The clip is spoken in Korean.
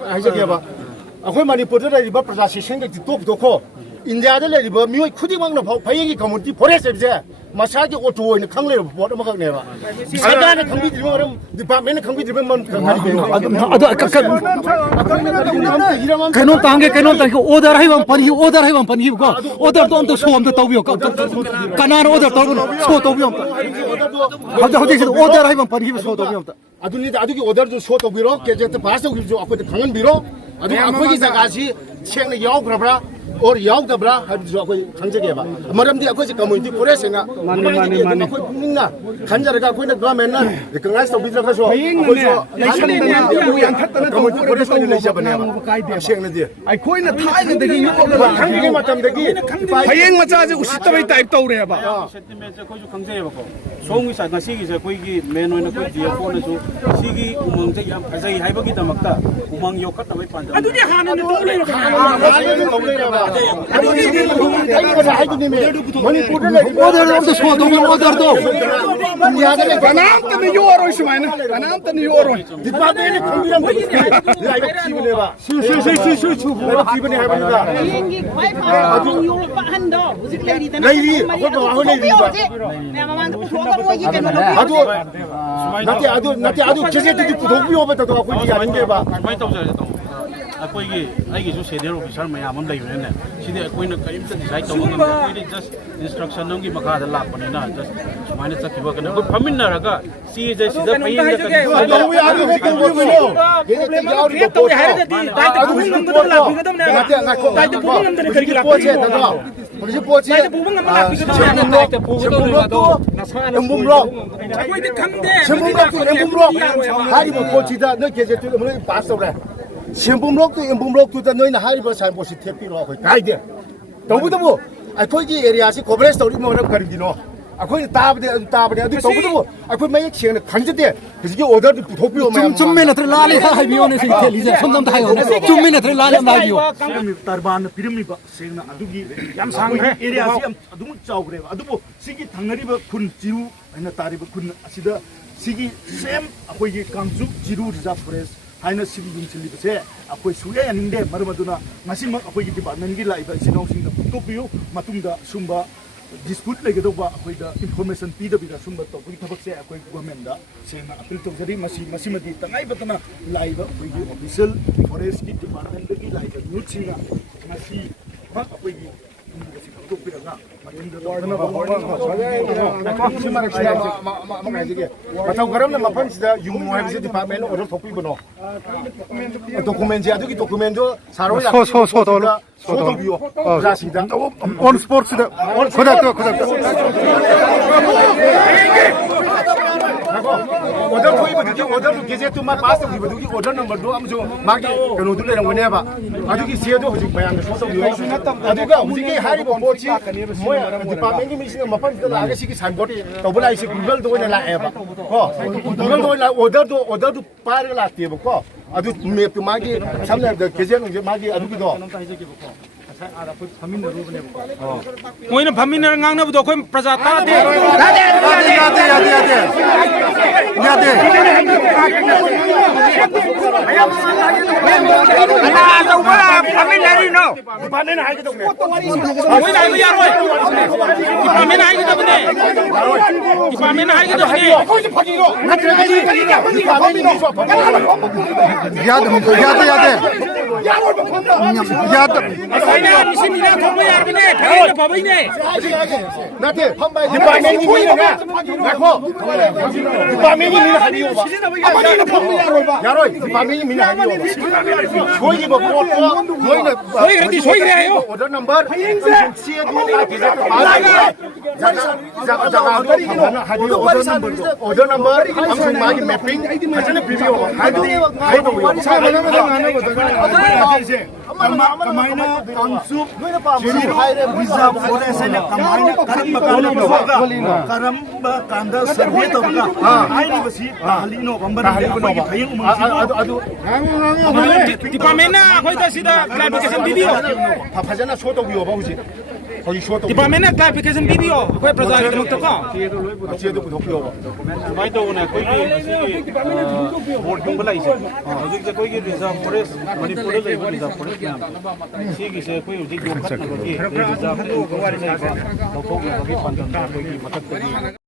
하이저게봐. 아코이 마니푸르에 레리바 프라자시 생각이 똑똑고 인디아에 레리바 미국 쿠디망나 바이기 커뮤니티 포레스에 마사지 오토에 강레로 보도 막네라. 비사다는 강비들이 그럼 디파트먼트 강비들이 만 그노 오더 하이방 판히 오더 하이방 판히 거 오더 또 소음도 떠비요 가나로 오더 떠고 소 떠비요 하지 오더 하이방 판히 소 떠비요 아두기 오더도 소 떠비로 계제트 바서 그죠 아코이 강은 비로 아코이 자가시 책내 야오그라브라 or yaudabra habjo ko khanjege ba maramdi ko community poresenga mani ko pungna khanjaraga ko na government na recognize to bidra khaso ko so yan thattana community poresenga ni jabane ba shengna di ai koina thaina dagi yu ko khangge matam dagi hayeng macha je usitbai type tawre ba sentiment se ko ju khangje ba ko song sa na sigi se koi gi main oina ko dia ko na su sigi umang je yam ajai haiba gi tamakta umang yok ta bai pan adudi hana ni to le ba 오더도 소도비 오더도 가나한테는 요어로 있으면 가나한테는 요어로 뒷바닥에 컴비랑 거 라이브 기분해 봐 실실실실 주부가 기분해 해봅니다 비행기 과이파 요로 한도 무슨 레이디다 레이디 그거 와서 레이디 봐 나한테 아주 제제들이 구독비 오버도 갖고 이게 아닌데 봐 ꯑꯩꯈꯣꯏꯒꯤ ꯑꯩꯒꯤꯁꯨ senior officer ꯃꯌꯥꯝ ꯑꯃ ꯂꯩꯕꯅꯤꯅ ꯁꯤꯗꯤ ꯑꯩꯈꯣꯏꯅ ꯀꯔꯤꯝꯇ ꯗꯤꯁꯥꯏꯠ ꯇꯧꯕ ꯉꯝꯗꯦ ꯑꯩꯈꯣꯏꯗꯤ ꯖꯁ ꯏꯟꯁꯇ꯭ꯔꯛꯁꯟ ꯑꯃꯒꯤ ꯃꯈꯥꯗ ꯂꯥꯛꯄꯅꯤꯅ ꯖꯁ ꯁꯨꯃꯥꯏꯅ ꯆꯠꯈꯤꯕ ꯀꯩꯅꯣ ꯑꯩꯈꯣꯏ ꯐꯝꯃꯤꯟꯅꯔꯒ ꯆꯦꯁꯦ ꯁꯤꯗ ꯐꯌꯦꯡꯗ 신분록도 인분록도 너희는 하리버 잘못이 택비로 하고 가이데 더부더부 아코이기 에리아시 고브레스 우리 뭐라고 가리기노 아코이 따브데 아주 더부더부 아코이 매일 치는 간제데 그게 오더도 도비오 매 좀 미나트 라리 하이비오네 인텔리전 손담도 하요 좀 미나트 라리 하이비오 tarban pirimliba sengna adugi yam sangre area si am adum chawgre adubu sigi thangnariba khun jiru aina tariba khun asida sigi same akoi gi kamju jiru reserve forest haina sibi yungchili base akoi suya yaninde marmaduna ngasimak akoi gi department gi laiba sinong singda topiyo matungda sumba dispute legedoba akoi da information pidabida sumba to gi thabak se akoi government da sena appeal to jari masimadi tangai batana laiba akoi gi official forest gi department gi laiba nutsinga ngasi bak akoi gi topiraga matau garamna mapansida yumu habise department order thokpibono document je adugi document jo saro la so biyo jasida on sports da khoda order thoibodu order geje tu ma pass thoibodu order number do amjo magi kano du lerang wene ba adugi sedo hojik bayang so biyo aduga hojiki haribo pochi moy department gi mission mapansida la agasi gi signboard tobula isi google do ne la eba ko google do la order do par la tebo ko adu map magi samna geje no magi adugi do 모이는 반민을 강나부도 거의 프라자 따대 미신이나 동료야르네 당연히 바보이네 나한테 디파트먼트 미나 나코 디파트먼트 미나 하리오 봐 아마니는 펌이야로 봐 야로 디파트먼트 미나 하리오 봐 소이 뭐 너희는 소이 그랬지 소이 그래요 오더 넘버 시에도 나 디자트 마가 자가 오더 넘버 암송 마기 매핑 하자는 비디오 하이도 kamaina kamsu jiru reserve forest ne kamaina karamba kanda survey to ka ai basi halino bambara ko phayeng 디파멘나 거기다 시다 클래리피케이션 비디오 파파잖아 소독이요 봐 우지 ꯍꯧꯖꯤꯛ ꯁꯣ ꯇꯧ 디파르트먼트 클래리피케이션 비디오 ꯑꯩꯈꯣꯏ ꯄ꯭ꯔꯖꯥꯒꯤꯗꯃꯛꯇꯀꯣ ꯃꯆꯦꯗꯨ ꯄꯨꯊꯣꯛꯄꯤꯌꯣꯕ ꯁꯨꯃꯥꯏꯅ ꯇꯧꯕꯅꯦ ꯑꯩꯈꯣꯏꯒꯤ ꯃꯁꯤꯒꯤ ꯕꯣꯔꯗ ꯌꯨꯡꯕ ꯂꯩꯁꯦ ꯍꯧꯖꯤꯛꯁꯦ ꯑꯩꯈꯣꯏꯒꯤ ꯔꯤꯖꯥꯔꯚ ꯐꯣꯔꯦꯁ ꯃꯅꯤꯄꯨꯔꯗ ꯂꯩꯕ ꯔꯤꯖꯥꯔꯚ ꯐꯣꯔꯦꯁ ꯃꯌꯥꯝ ꯁꯤꯒꯤꯁꯦ ꯑꯩꯈꯣꯏ ꯍꯧꯖꯤꯛ ꯌꯣꯛꯈꯠꯅꯕꯒꯤ ꯔꯤꯖꯥꯔꯚ ꯂꯧꯊꯣꯛꯅꯕꯒꯤ ꯄꯥꯟꯗꯝꯗ ꯑꯩꯈꯣꯏꯒꯤ ꯃꯊꯛꯇꯒꯤ